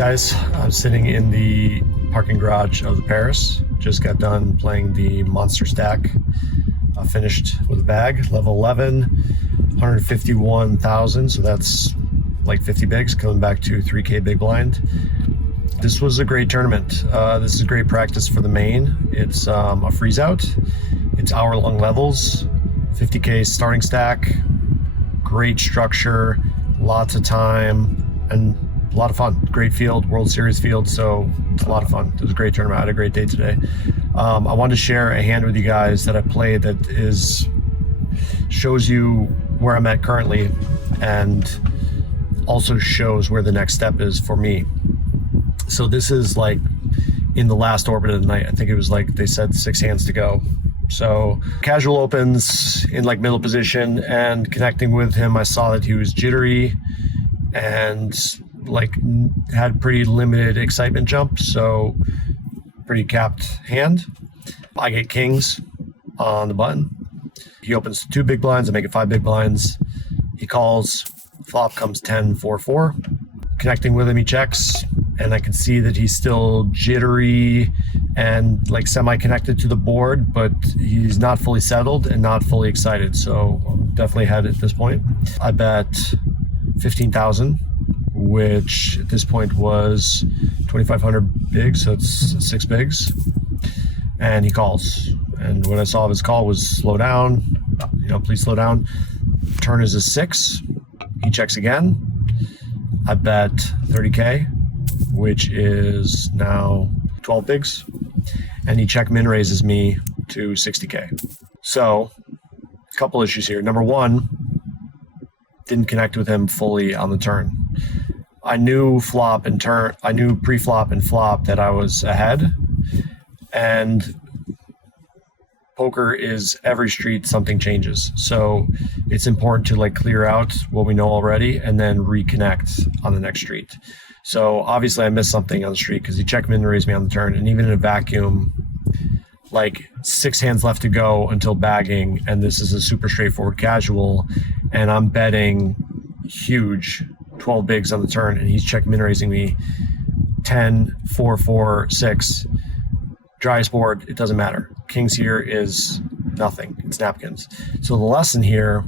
Guys, I'm sitting in the parking garage of the Paris. Just got done playing the monster stack. I finished with a bag, level 11, 151,000. So that's like 50 bigs, coming back to 3K big blind. This was a great tournament. This is great practice for the main. It's a freeze out. It's hour-long levels, 50K starting stack, great structure, lots of time, and a lot of fun. Great field, World Series field, so it's a lot of fun. It was a great tournament. I had a great day today. I wanted to share a hand with you guys that I played that shows you where I'm at currently and also shows where the next step is for me. So this is like in the last orbit of the night. I think it was like they said 6 hands to go. So casual opens in like middle position, and connecting with him, I saw that he was jittery and like had pretty limited excitement jump, so pretty capped hand. I get kings on the button. He opens 2 big blinds, I make it 5 big blinds. He calls, flop comes 10-4-4. Connecting with him, he checks, and I can see that he's still jittery and like semi-connected to the board, but he's not fully settled and not fully excited. So I'm definitely ahead at this point. I bet 15,000, which at this point was 2,500 bigs, so it's 6 bigs. And he calls. And what I saw of his call was slow down, please slow down. Turn is a 6. He checks again. I bet 30K, which is now 12 bigs. And he check min raises me to 60K. So a couple issues here. Number one, didn't connect with him fully on the turn. I knew pre-flop and flop that I was ahead, and poker is every street something changes. So it's important to like clear out what we know already and then reconnect on the next street. So obviously I missed something on the street because he checked min raised me on the turn, and even in a vacuum, like 6 hands left to go until bagging, and this is a super straightforward casual, and I'm betting huge 12 bigs on the turn, and he's check min raising me 10-4-4-6. Driest board, it doesn't matter. Kings here is nothing. It's napkins. So the lesson here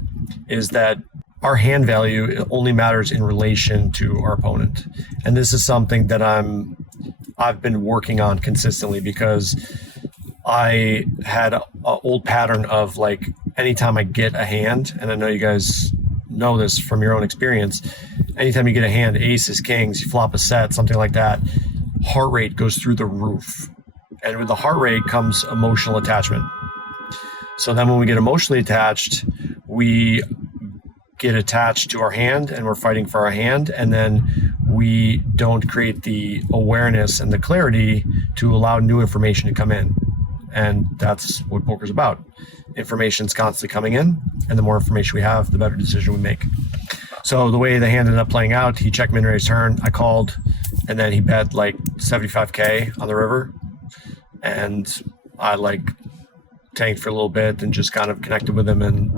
is that our hand value only matters in relation to our opponent. And this is something that I've been working on consistently, because I had an old pattern of like, anytime I get a hand, and I know you guys know this from your own experience, anytime you get a hand, aces, kings, you flop a set, something like that, heart rate goes through the roof. And with the heart rate comes emotional attachment. So then when we get emotionally attached, we get attached to our hand and we're fighting for our hand, and then we don't create the awareness and the clarity to allow new information to come in. And that's what poker's about. Information's constantly coming in, and the more information we have, the better decision we make. So the way the hand ended up playing out, he checked min raised turn, I called, and then he bet like 75K on the river. And I like tanked for a little bit and just kind of connected with him. And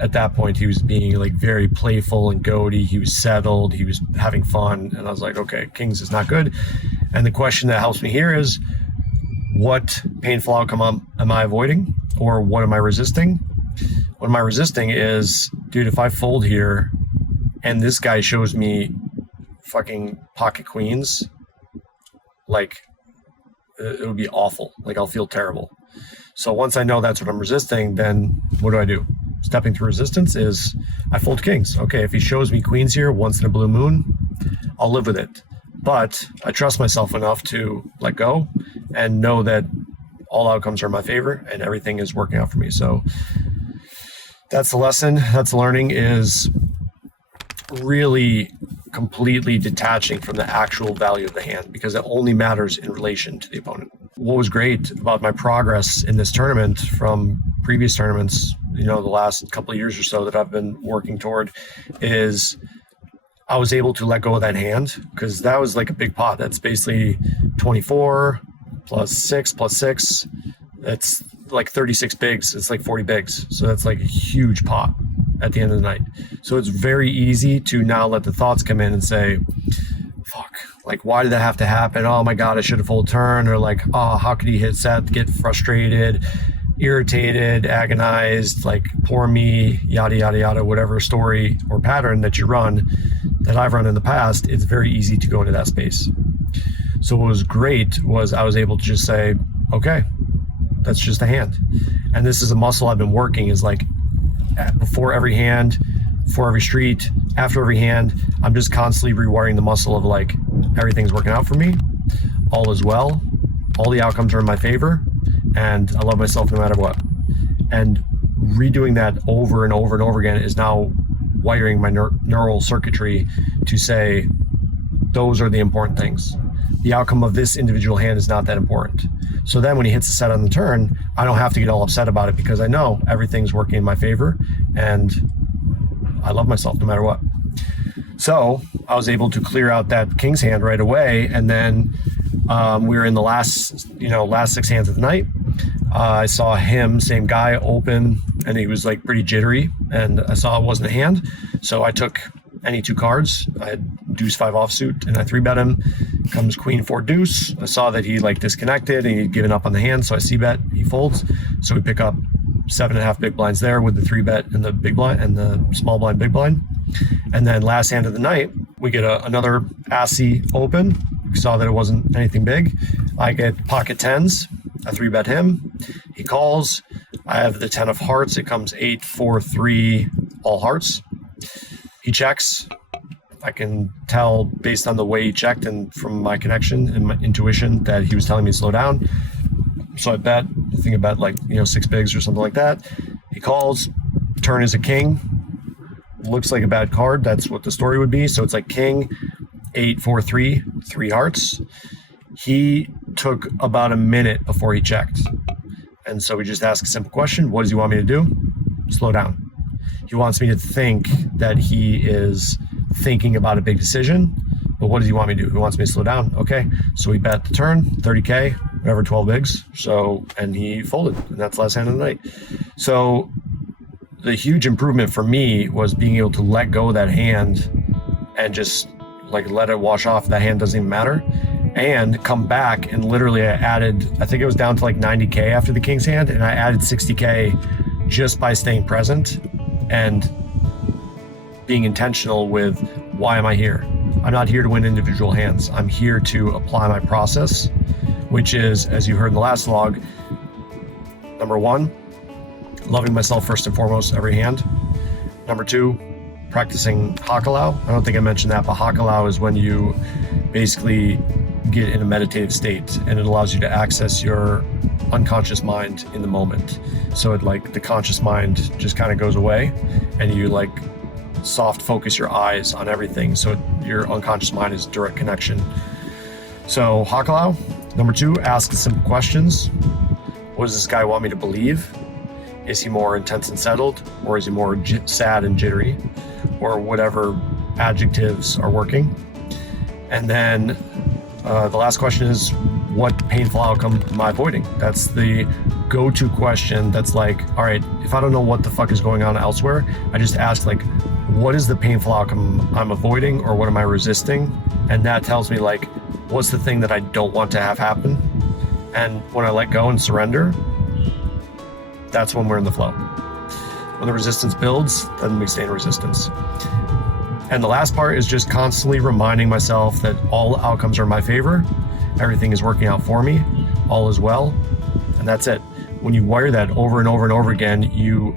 at that point, he was being like very playful and goaty. He was settled. He was having fun. And I was like, okay, kings is not good. And the question that helps me here is, what painful outcome am I avoiding? Or what am I resisting? What am I resisting is, dude, if I fold here and this guy shows me fucking pocket queens, like, it would be awful. Like, I'll feel terrible. So once I know that's what I'm resisting, then what do? Stepping through resistance is I fold kings. Okay, if he shows me queens here once in a blue moon, I'll live with it. But I trust myself enough to let go and know that all outcomes are in my favor and everything is working out for me. So that's the lesson. That's the learning, is really completely detaching from the actual value of the hand, because it only matters in relation to the opponent. What was great about my progress in this tournament from previous tournaments, the last couple of years or so that I've been working toward, is I was able to let go of that hand, because that was like a big pot. That's basically 24 plus 6 plus 6. That's like 36 bigs. It's like 40 bigs. So that's like a huge pot at the end of the night. So it's very easy to now let the thoughts come in and say, fuck, Like, why did that have to happen? Oh my God, I should have full turn. Or like, oh, how could he hit set, get frustrated, irritated, agonized, like poor me, yada, yada, yada, whatever story or pattern that you run, that I've run in the past, it's very easy to go into that space. So what was great was I was able to just say, okay, that's just a hand. And this is a muscle I've been working, is like before every hand, before every street, after every hand, I'm just constantly rewiring the muscle of like, everything's working out for me, all is well, all the outcomes are in my favor, and I love myself no matter what. And redoing that over and over and over again is now wiring my neural circuitry to say, those are the important things. The outcome of this individual hand is not that important. So then when he hits a set on the turn, I don't have to get all upset about it, because I know everything's working in my favor and I love myself no matter what. So I was able to clear out that king's hand right away. And then we were in the last 6 hands of the night. I saw him, same guy, open, and he was like pretty jittery, and I saw it wasn't a hand. So I took any 2 cards. I had deuce 5 offsuit, and I 3-bet him. Comes queen 4 deuce. I saw that he like disconnected and he'd given up on the hand, so I c-bet. He folds, so we pick up 7.5 big blinds there with the 3-bet and the big blind and the small blind, big blind. And then last hand of the night, we get another assy open. We saw that it wasn't anything big. I get pocket 10s. I 3-bet him. He calls. I have the 10 of hearts. It comes 8, 4, 3, all hearts. He checks. I can tell based on the way he checked and from my connection and my intuition that he was telling me to slow down. So I bet, I think I bet like 6 bigs or something like that. He calls. Turn is a king. Looks like a bad card. That's what the story would be. So it's like king, 8, 4, 3, 3 hearts. He took about a minute before he checked. And so we just asked a simple question. What does he want me to do? Slow down. He wants me to think that he is thinking about a big decision, but what does he want me to do? He wants me to slow down. Okay. So we bet the turn, 30K, whatever, 12 bigs. So, and he folded, and that's the last hand of the night. So the huge improvement for me was being able to let go of that hand and just like let it wash off. That hand doesn't even matter. And come back, and literally I added, I think it was down to like 90K after the king's hand, and I added 60K just by staying present and being intentional with, why am I here? I'm not here to win individual hands. I'm here to apply my process, which is, as you heard in the last log, number 1, loving myself first and foremost every hand. Number 2, practicing hakalau. I don't think I mentioned that, but hakalau is when you basically get in a meditative state, and it allows you to access your unconscious mind in the moment. So it like the conscious mind just kind of goes away, and you like soft focus your eyes on everything. So your unconscious mind is direct connection. So hakalau. Number 2, ask the simple questions. What does this guy want me to believe? Is he more intense and settled, or is he more sad and jittery, or whatever adjectives are working? And then the last question is, what painful outcome am I avoiding? That's the go-to question. That's like, all right, if I don't know what the fuck is going on elsewhere, I just ask like, what is the painful outcome I'm avoiding, or what am I resisting? And that tells me like, what's the thing that I don't want to have happen? And when I let go and surrender, that's when we're in the flow. When the resistance builds, then we stay in resistance. And the last part is just constantly reminding myself that all outcomes are in my favor. Everything is working out for me. All is well. And that's it. When you wire that over and over and over again, you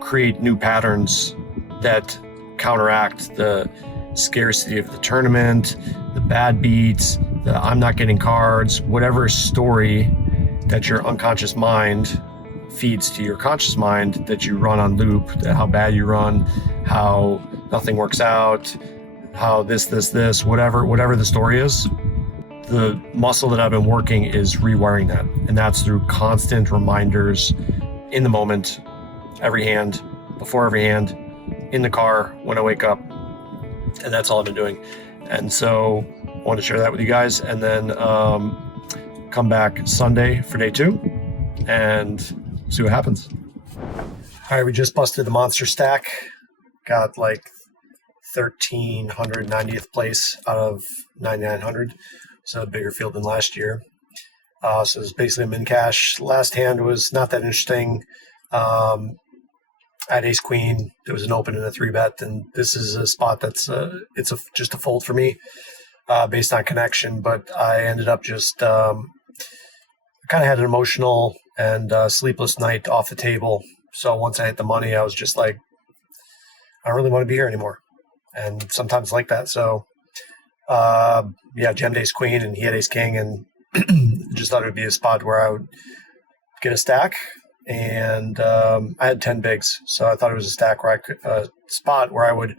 create new patterns that counteract the scarcity of the tournament, the bad beats, the I'm not getting cards, whatever story that your unconscious mind feeds to your conscious mind that you run on loop, how bad you run, how nothing works out, how this, whatever the story is. The muscle that I've been working is rewiring that. And that's through constant reminders in the moment, every hand, before every hand, in the car, when I wake up. And that's all I've been doing. And so I want to share that with you guys, and then come back Sunday for day 2 and see what happens. All right, we just busted the monster stack. Got like 1,390th place out of 9,900. So a bigger field than last year. So it's basically a min cash. Last hand was not that interesting. At ace queen, there was an open and a 3-bet, and this is a spot that's just a fold for me based on connection. But I ended up just kind of had an emotional and sleepless night off the table. So once I hit the money, I was just like, I don't really want to be here anymore. And sometimes like that. So jammed ace queen, and he had ace king, and just thought it would be a spot where I would get a stack. And I had 10 bigs, so I thought it was a spot where I would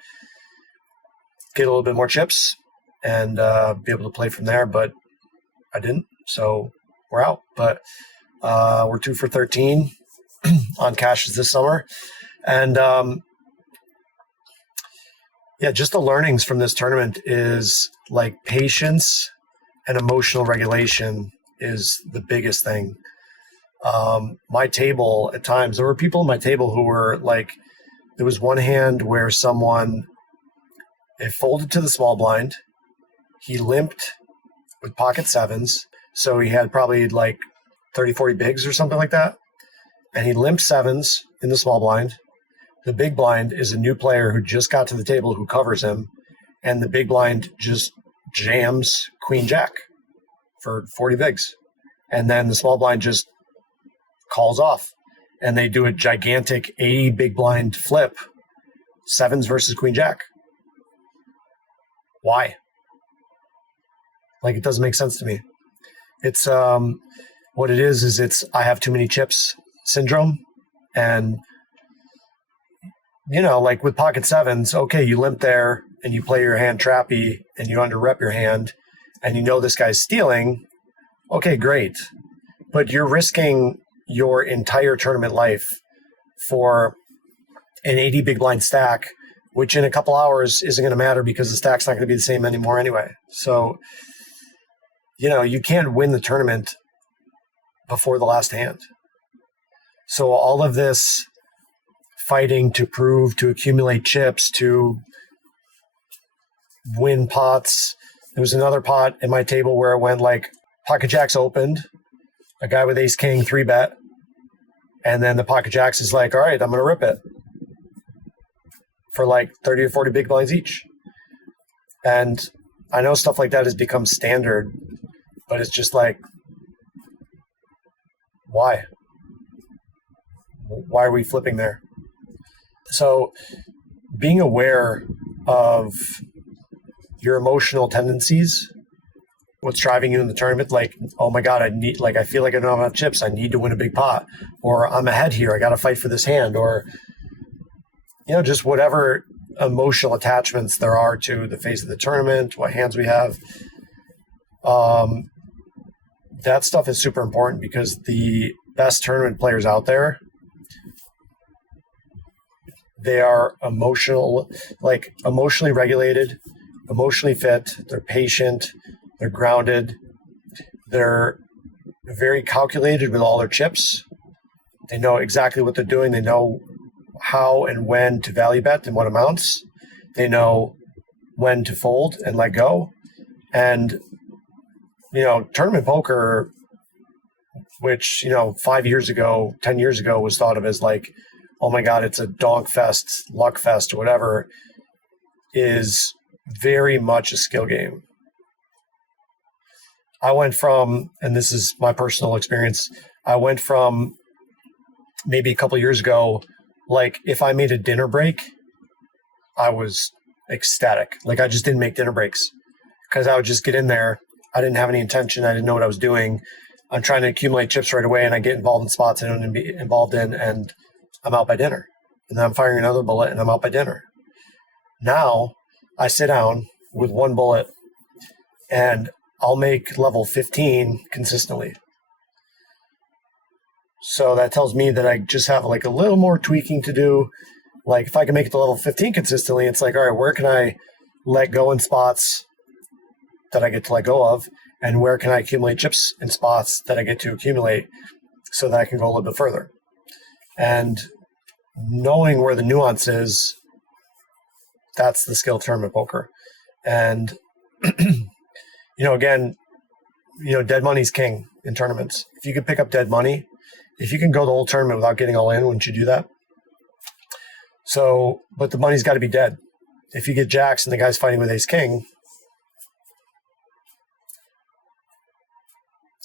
get a little bit more chips and be able to play from there, but I didn't, so we're out. But we're 2 for 13 on cashes this summer. And just the learnings from this tournament is like patience and emotional regulation is the biggest thing. My table at times, there were people on my table who were like, there was one hand where it folded to the small blind. He limped with pocket sevens. So he had probably like 30, 40 bigs or something like that. And he limped sevens in the small blind. The big blind is a new player who just got to the table who covers him. And the big blind just jams queen jack for 40 bigs. And then the small blind just calls off, and they do a gigantic 80 big blind flip, sevens versus queen jack. Why? Like, it doesn't make sense to me. It's what it is it's I have too many chips syndrome. And like with pocket sevens, okay, you limp there and you play your hand trappy and you under rep your hand and this guy's stealing. Okay, great. But you're risking your entire tournament life for an 80 big blind stack, which in a couple hours isn't going to matter because the stack's not going to be the same anymore anyway. So, you can't win the tournament before the last hand. So all of this fighting to prove, to accumulate chips, to win pots. There was another pot in my table where it went like pocket jacks opened, a guy with ace king 3-bet, and then the pocket jacks is like, all right, I'm going to rip it for like 30 or 40 big blinds each. And I know stuff like that has become standard, but it's just like, why? Why are we flipping there? So being aware of your emotional tendencies, what's driving you in the tournament, like, oh my God, I feel like I don't have enough chips. I need to win a big pot, or I'm ahead here. I got to fight for this hand, or, just whatever emotional attachments there are to the phase of the tournament, what hands we have. That stuff is super important because the best tournament players out there, they are emotionally regulated, emotionally fit, they're patient, they're grounded, they're very calculated with all their chips. They know exactly what they're doing. They know how and when to value bet and what amounts. They know when to fold and let go. And, tournament poker, which, 5 years ago, 10 years ago was thought of as like, oh my God, it's a donk fest, luck fest, or whatever, is very much a skill game. I went from, and this is my personal experience, I went from maybe a couple of years ago, like if I made a dinner break, I was ecstatic. Like I just didn't make dinner breaks because I would just get in there. I didn't have any intention. I didn't know what I was doing. I'm trying to accumulate chips right away and I get involved in spots I don't need to be involved in and I'm out by dinner. And then I'm firing another bullet and I'm out by dinner. Now I sit down with one bullet and I'll make level 15 consistently. So that tells me that I just have like a little more tweaking to do. Like if I can make it to level 15 consistently, it's like, all right, where can I let go in spots that I get to let go of? And where can I accumulate chips in spots that I get to accumulate so that I can go a little bit further? And knowing where the nuance is That's the skill tournament poker. And, again, dead money's king in tournaments. If you could pick up dead money, if you can go the whole tournament without getting all in, wouldn't you do that? So, but the money's got to be dead. If you get jacks and the guy's fighting with ace king,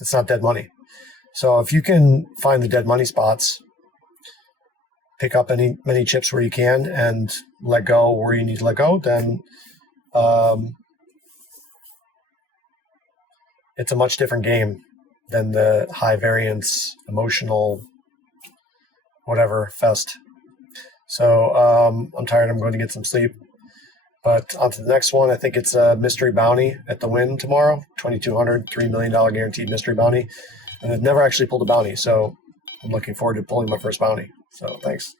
it's not dead money. So if you can find the dead money spots, pick up many chips where you can and let go where you need to let go, then it's a much different game than the high variance, emotional, whatever fest. So I'm tired. I'm going to get some sleep. But on to the next one. I think it's a mystery bounty at the Win tomorrow. $2,200, $3 million guaranteed mystery bounty. And I've never actually pulled a bounty, so I'm looking forward to pulling my first bounty. So thanks.